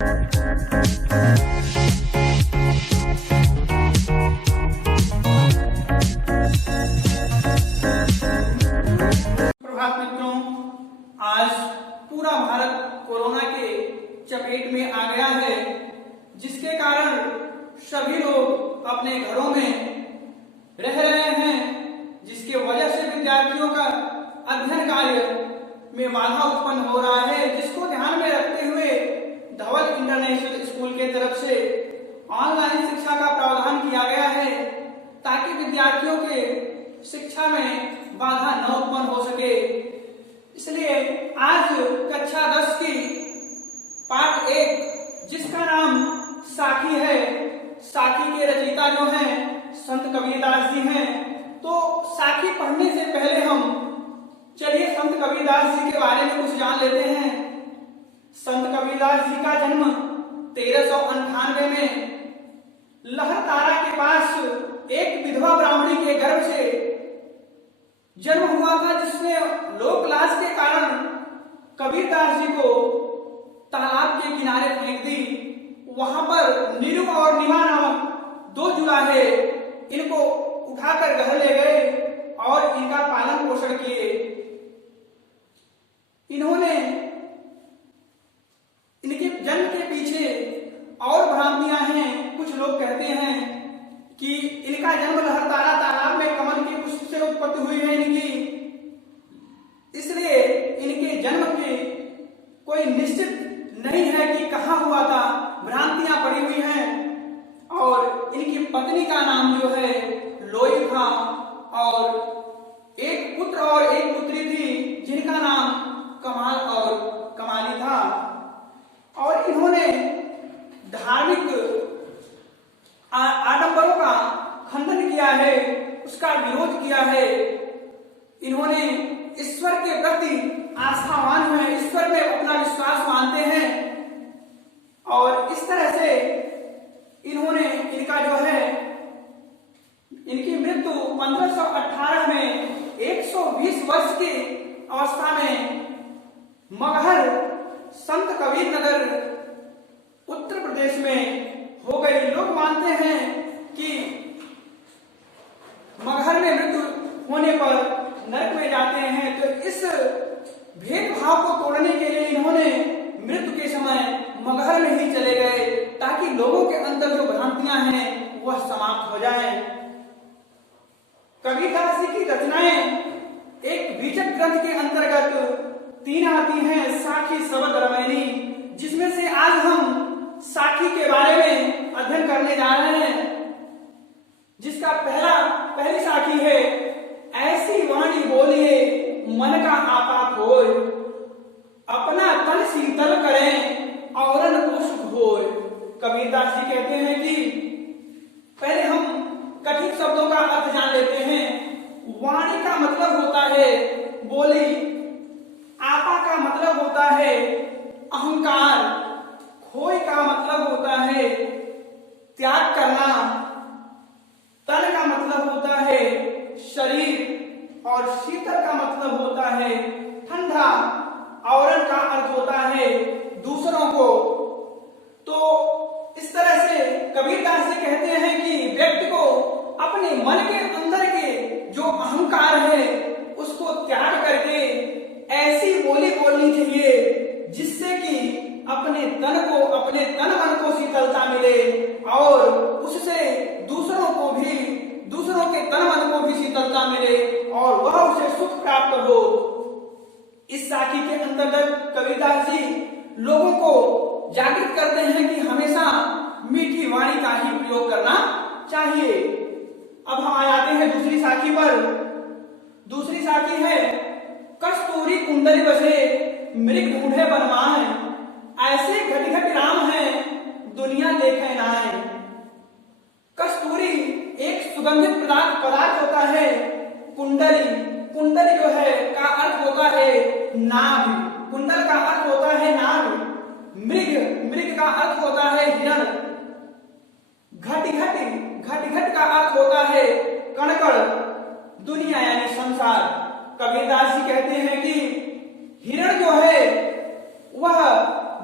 प्रभात मित्रों, आज पूरा भारत कोरोना के चपेट में आ गया है, जिसके कारण सभी लोग अपने घरों में रह रहे हैं, जिसके वजह से विद्यार्थियों का अध्ययन कार्य में बाधा उत्पन्न हो रहा है, जिसको ध्यान में रखते हुए धवल इंटरनेशनल स्कूल के तरफ से ऑनलाइन शिक्षा का प्रावधान किया गया है, ताकि विद्यार्थियों के शिक्षा में बाधा न उत्पन्न हो सके। इसलिए आज कक्षा 10 की पाठ 1, जिसका नाम साखी है, साखी के रचयिता जो हैं संत कबीरदास जी हैं। तो साखी पढ़ने से पहले हम चलिए संत कबीरदास जी के बारे में कुछ जान लेते हैं। संत कबीरदास जी का जन्म 1398 में लहरतारा के पास एक विधवा ब्राह्मणी के गर्भ से जन्म हुआ था, जिसने लोकलाज के कारण कबीरदास जी को तालाब के किनारे फेंक दी। वहां पर नीरू और निमा नामक 2 जुलाहे इनको उठाकर घर ले गए और इनका पालन पोषण किए। इन्होंने इनके जन्म के पीछे और भ्रांतियां हैं। कुछ लोग कहते हैं कि इनका जन्म लहरतारा तालाब में कमल के पुष्प से उत्पत्ति हुई है इनकी, इसलिए इनके जन्म की कोई निश्चित नहीं है कि कहाँ हुआ था, भ्रांतियां पड़ी हुई हैं। और इनकी पत्नी का नाम जो है लोई था, और एक पुत्र और एक पुत्री थी, जिनका नाम कमाल और कमाली था। और इन्होंने धार्मिक आडंबरों का खंडन किया है, उसका विरोध किया है। इन्होंने ईश्वर के प्रति आस्थावान हैं, ईश्वर में अपना विश्वास मानते हैं। और इस तरह से इन्होंने इनका जो है इनकी मृत्यु 1518 में 120 वर्ष की अवस्था में मगहर संत कबीर नगर उत्तर प्रदेश में हो गई। लोग मानते हैं कि मगहर में मृत्यु होने पर नरक में जाते हैं, तो इस भेदभाव को तोड़ने के लिए इन्होंने मृत्यु के समय मगहर में ही चले गए, ताकि लोगों के अंदर जो भ्रांतियां हैं वह समाप्त हो जाएं। कबीरदास जी की रचनाएं एक बीजक ग्रंथ के अंतर्गत 3 आती हैं, साखी शबद रामायणी, जिसमें से आज हम साखी के बारे में अध्ययन करने जा रहे हैं। जिसका पहली साखी है, ऐसी वाणी बोलिए मन का आपा खोय, अपना तन शीतल करें औरन को सुख होय। कबीरदास जी कहते हैं कि पहले हम कठिन शब्दों का अर्थ जान लेते हैं। वाणी का मतलब होता है बोली, आपा का मतलब होता है अहंकार, खोय का मतलब होता है त्याग करना, तन का मतलब होता है शरीर, और शीतल का मतलब होता है ठंडा, औरन का अर्थ होता है दूसरों को। तो इस तरह से कबीरदास जी कहते हैं कि व्यक्ति को अपने मन के अंदर के जो अहंकार है उसको त्याग करके ऐसी बोली बोलनी चाहिए जिससे कि अपने तन को, अपने तन मन को शीतलता मिले, और उससे दूसरों के तन मन को भी शीतलता मिले, और वह उसे सुख प्राप्त हो। इस साखी के अंतर्गत कबीरदास जी लोगों को जागृत करते हैं कि हमेशा मीठी वाणी का ही प्रयोग करना चाहिए। अब हम आ जाते हैं दूसरी साखी पर। दूसरी साखी है, कस्तूरी कुंडली बसे मृग ढूंढे बनवाए, ऐसे घट घट राम है दुनिया देखे नाए। कस्तूरी एक सुगंधित पदार्थ होता है। कुंडली जो है का अर्थ होता है नाग, कुंडल का अर्थ होता है नाग। मृग का अर्थ होता है हिरण। घट का अर्थ होता है कणकण, दुनिया यानी संसार। कबीरदास जी कहते हैं कि हिरण जो है वह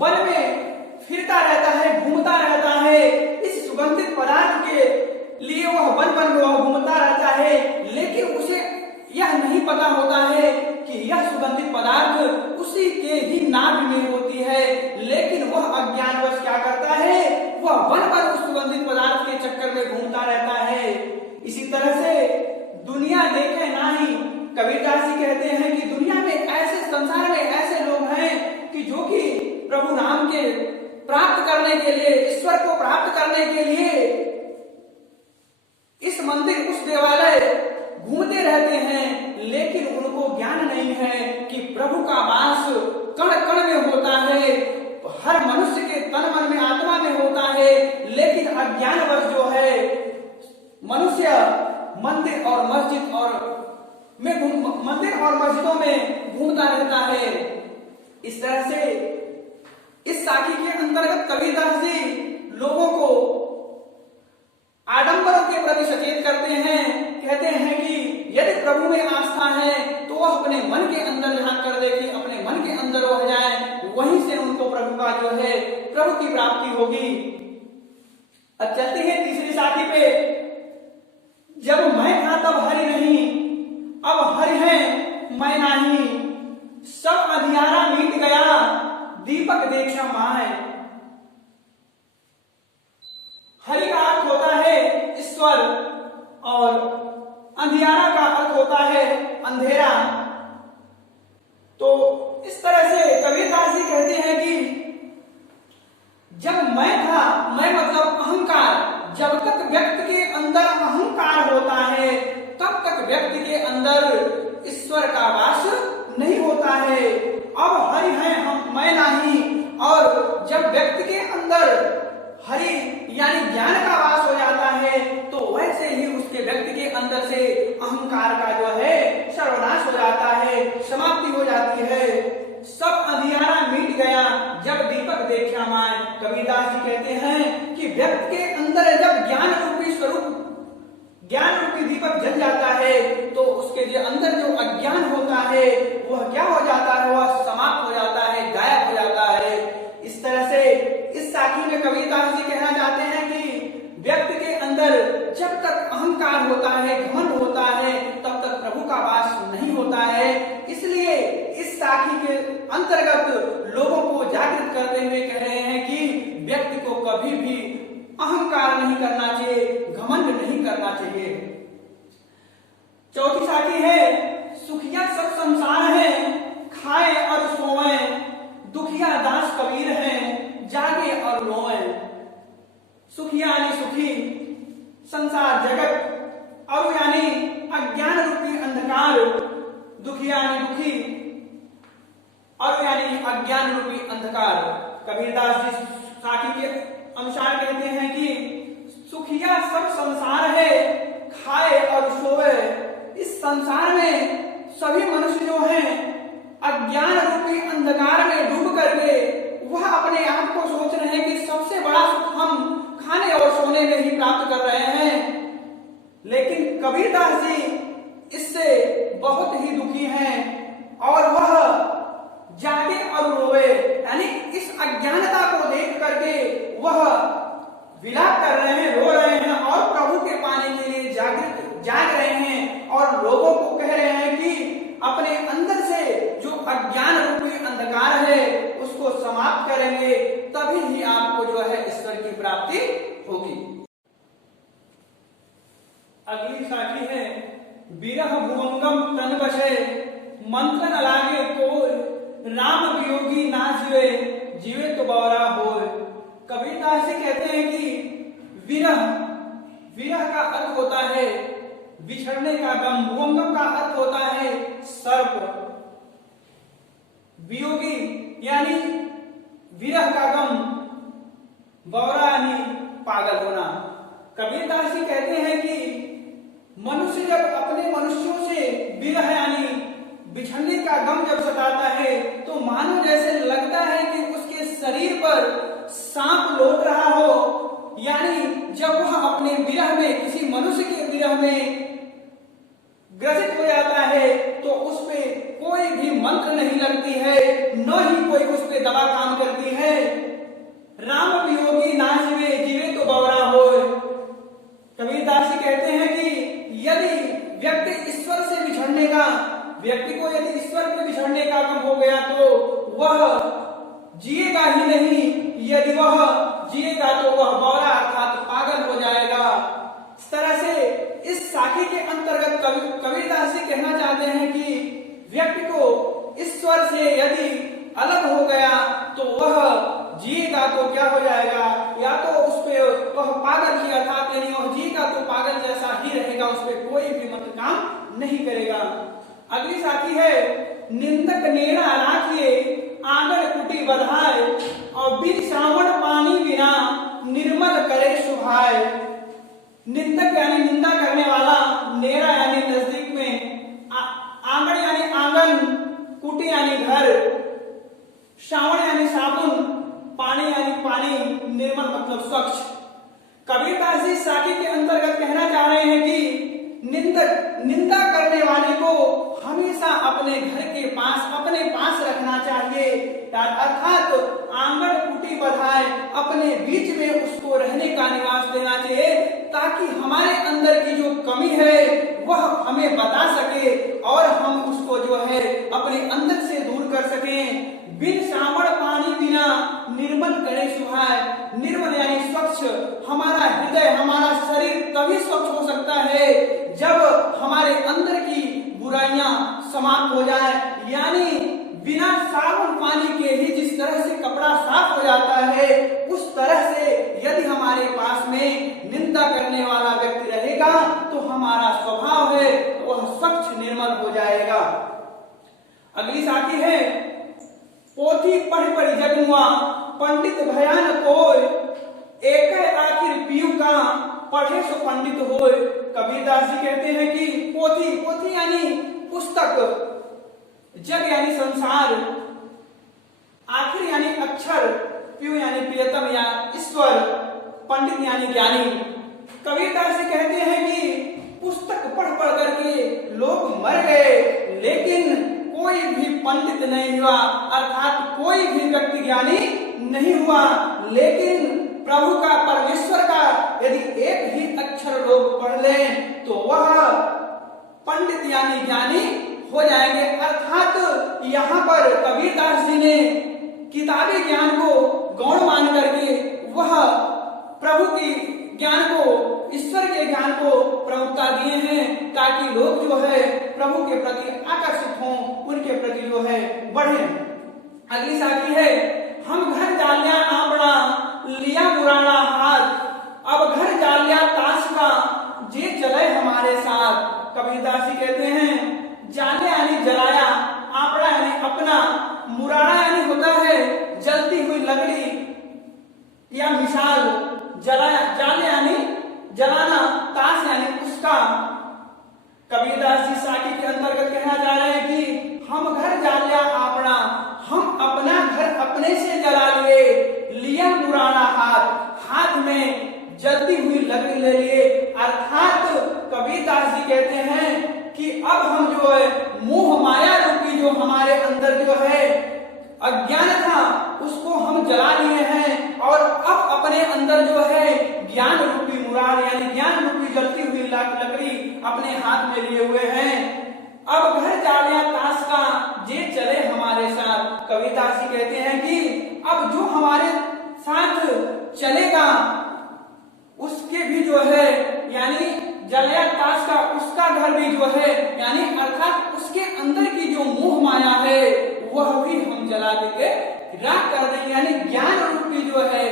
वन में फिर फिरता रहता है, घूमता रहता है। इस सुगंधित पदार्थ के लिए वह वन वन में वह घूमता रहता है, लेकिन उसे यह नहीं पता होता है कि यह सुगंधित पदार्थ उसी के ही नाभि में होती है। लेकिन वह अज्ञानवश क्या करता है, वह वन वन उस सुगंधित पदार्थ के चक्कर में घूमता रहता है। इसी तरह से दुनिया देखे नाही, कबीरदास जी कहते हैं कि दुनिया में ऐसे, संसार में ऐसे लोग हैं कि जो कि प्रभु राम के प्राप्त करने के लिए, ईश्वर को प्राप्त करने के लिए इस मंदिर, उस देवालय घूमते रहते हैं, लेकिन उनको ज्ञान नहीं है कि प्रभु का वास कण कण में होता है, हर मनुष्य के तन मन में, आत्मा में होता है। लेकिन अज्ञानवश जो है मनुष्य मंदिर और मस्जिदों में घूमता रहता है। इस तरह से इस साखी के अंतर्गत कबीरदास जी लोगों को आडंबरों के प्रति सचेत करते हैं। कहते हैं कि यदि प्रभु में आस्था है तो वह अपने मन के अंदर झांक कर देखें, अपने मन के अंदर रह जाए, वहीं से उनको प्रभु का जो है, प्रभु की प्राप्ति होगी। अब चलते हैं तीसरी साखी पे। जब मैं था तब हरि नहीं, अब हरि है मैं नहीं, सब अंधियारा मिट गया, दीपक देखा माए। हरि का अर्थ होता है ईश्वर और अंधियारा का अर्थ होता है अंधेरा। तो इस तरह से कबीरदास जी कहते हैं कि जब मैं था, मैं मतलब अहंकार, जब तक व्यक्ति के अंदर अहंकार होता है तब तक व्यक्ति के अंदर ईश्वर का वास नहीं होता है। अब हरि है मैं नहीं, और जब व्यक्ति के अंदर हरि यानी ज्ञान का वास हो जाता है तो वैसे ही उसके व्यक्ति के अंदर से अहंकार का जो है सर्वनाश हो जाता है, समाप्ति हो जाती है। सब अंधियारा मिट गया जब दीपक देखा माए। कबीरदास जी कहते हैं कि व्यक्ति के अंदर जब ज्ञान रूपी स्वरूप, ज्ञान रूपी दीपक जल जाता है तो उसके जो अंदर जो अज्ञान होता है वह क्या हो जाता है, वह समाप्त हो जाता है, गायब हो जाता है। इस तरह से इस साखी में कबीरदास जी कहना चाहते हैं कि व्यक्ति के अंदर जब तक अहंकार होता है, घमंड होता है, तब तक प्रभु का वास नहीं होता है। इसलिए इस साखी के अंतर्गत लोगों को जागृत करते हुए कह रहे हैं कि व्यक्ति को कभी भी अहंकार नहीं करना चाहिए, घमंड नहीं करना चाहिए। चौथी साखी है सुखिया सब संसार है, खाए और सोए, दुखिया दास कबीर है, जागे और रोए। सुखिया यानी सुखी, संसार जगत, और यानी अज्ञान रूपी अंधकार, दुखिया यानी दुखी, और यानी अज्ञान रूपी अंधकार। कबीरदास जी साखी के अनुसार कहते हैं कि सुखिया सब संसार है, खाए और सोए। इस संसार में सभी मनुष्य जो हैं अज्ञान रूपी अंधकार में डूब करके वह अपने आप को सोच रहे हैं कि सबसे बड़ा सुख हम खाने और सोने में ही प्राप्त कर रहे हैं। लेकिन कबीरदास जी इससे बहुत ही दुखी हैं और वह जागे और रोए, यानी इस अज्ञानता को देख करके वह विलाप कर रहे हैं, रो रहे हैं और प्रभु के पाने के लिए जाग रहे हैं और लोगों को कह रहे हैं कि अपने अंदर से जो अज्ञान रूपी अंधकार है उसको समाप्त करेंगे, तभी ही आपको जो है ईश्वर की प्राप्ति होगी। अगली साखी है विरह भुवंगम तन बसे, मंत्र न लागे को राम वियोगी ना जीवे, जीवे तो बौरा होए। कबीरदास जी कहते हैं कि विरह का अर्थ होता है बिछड़ने का गम, भुवंगम का अर्थ होता है सर्प, वियोगी यानी विरह का गम, बौरा यानी पागल होना। कबीरदास जी कहते हैं कि मनुष्य जब अपने मनुष्यों से विरह यानी बिछड़ने का गम जब सताता है तो मानो जैसे लगता है कि उसके शरीर पर सांप लौट रहा हो, यानी जब वह अपने विरह में, किसी मनुष्य के विरह में ग्रसित हो जाता है तो उस पे कोई भी मंत्र नहीं लगती है, न ही कोई उस पे दवा काम करती है। राम कबीरदास जी कहना चाहते हैं कि व्यक्ति को ईश्वर से यदि अलग हो गया तो वह जिएगा तो क्या हो जाएगा, या तो उस पे वह पागल ही अर्थात यानी वह जिएगा तो पागल जैसा ही रहेगा, उस पर कोई भी मतलब काम नहीं करेगा। अगली साथी है, निंदक नेड़ा राखिए आंगन कुटी बधाए और बिन श्रावण पानी बिना निर्मल करे सुभाए। निंदक यानी निंदा करने वाला, नेड़ा यानी नजदीक में, आंगन यानी आंगन, कुटी यानी घर, श्रावण यानी साबुन, पानी यानी पानी, निर्मल मतलब स्वच्छ। कबीरदास जी साखी के अंतर्गत कहना चाह रहे हैं कि निंदा करने वाले को हमेशा अपने घर के पास अपने पास रखना चाहिए, अर्थात आंगन कुटी बधाए अपने बीच में उसको रहने का निवास देना चाहिए, ताकि हमारे अंदर की जो कमी है वह हमें बता सके और हम उसको जो है अपने अंदर से दूर कर सकें। बिन श्रावण पानी बिना निर्मल करे सुभाए, निर्मल यानी स्वच्छ, हमारा हृदय हमारा शरीर तभी स्वच्छ हो सकता है जब हमारे अंदर की बुराइयां समाप्त हो जाए। यानी बिना साबुन पानी के ही जिस तरह से कपड़ा साफ हो जाता है, उस तरह से यदि हमारे पास में निंदा करने वाला व्यक्ति रहेगा तो हमारा स्वभाव है वह स्वच्छ निर्मल हो जाएगा। अगली साथी है, पोथी पढ़ पढ़ जगमुआ पंडित भयान कोय, एक आखिर पीयू का पढ़े सो पंडित होय। कबीरदास जी कहते हैं कि पोथी यानी पुस्तक, जग यानी संसार, आखिर यानी अक्षर, पीयू यानी प्रियतम या ईश्वर, पंडित यानी ज्ञानी। कबीरदास जी कहते हैं कि पुस्तक पढ़ पढ़ करके लोग मर गए, लेकिन कोई भी पंडित नहीं हुआ, अर्थात कोई भी व्यक्ति ज्ञानी नहीं हुआ। लेकिन प्रभु का, परमेश्वर का यदि एक ही अक्षर लोग पढ़ लें तो वह पंडित यानी ज्ञानी हो जाएंगे। अर्थात यहाँ पर कबीरदास जी ने किताबी ज्ञान को गौण मान करके वह प्रभु की ज्ञान को, ईश्वर के ज्ञान को प्रमुखता दिए हैं, ताकि लोग जो है प्रभु के प्रति आकर्षित हों, उनके प्रति जो है बढ़े। अगली साथी है, हम घर डालिया आपड़ा लिया पुराना हाथ, अब घर डालिया ताश का जे चले हमारे साथ। कबीरदास जी कहते हैं जाले यानी जलाया, आपड़ा यानी अपना, मुराड़ा यानी होता है जलती हुई लकड़ी या मिसाल, जलाया, जाले यानी जलाना, ताश यानी उसका। कबीरदास जी साखी के अंतर्गत कहना चाह रहे हैं कि हम घर जालिया आपना, हम अपना घर अपने से जला लिए, लिया पुराना हाथ में जलती हुई लकड़ी ले लिए। अर्थात कबीरदास जी कहते हैं कि अब हम जो है मोह माया रूपी जो हमारे अंदर जो है अज्ञान था उसको हम जला लिए हैं, और अब अपने अंदर जो है ज्ञान रूपी मुराद यानी ज्ञान रूपी जलती हुई लकड़ी अपने हाथ में लिए हुए हैं। अब घर जालिया ताश का जे चले हमारे साथ। कबीरदास जी कहते हैं कि अब जो हमारे साथ चलेगा उसके भी जो है यानी जलिया ताश का उसका घर भी जो है यानी अर्थात उसके अंदर की जो मोह माया है वह भी हम जला देंगे, राख कर देंगे। यानी ज्ञान रूपी जो है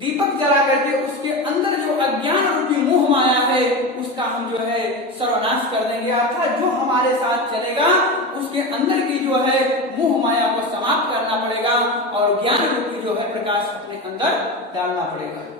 दीपक जला करके उसके अंदर जो अज्ञान रूपी मोह माया है उसका हम जो है सर्वनाश कर देंगे। अर्थात जो हमारे साथ चलेगा उसके अंदर की जो है मोह माया को समाप्त करना पड़ेगा और ज्ञान रूपी जो है प्रकाश अपने अंदर डालना पड़ेगा।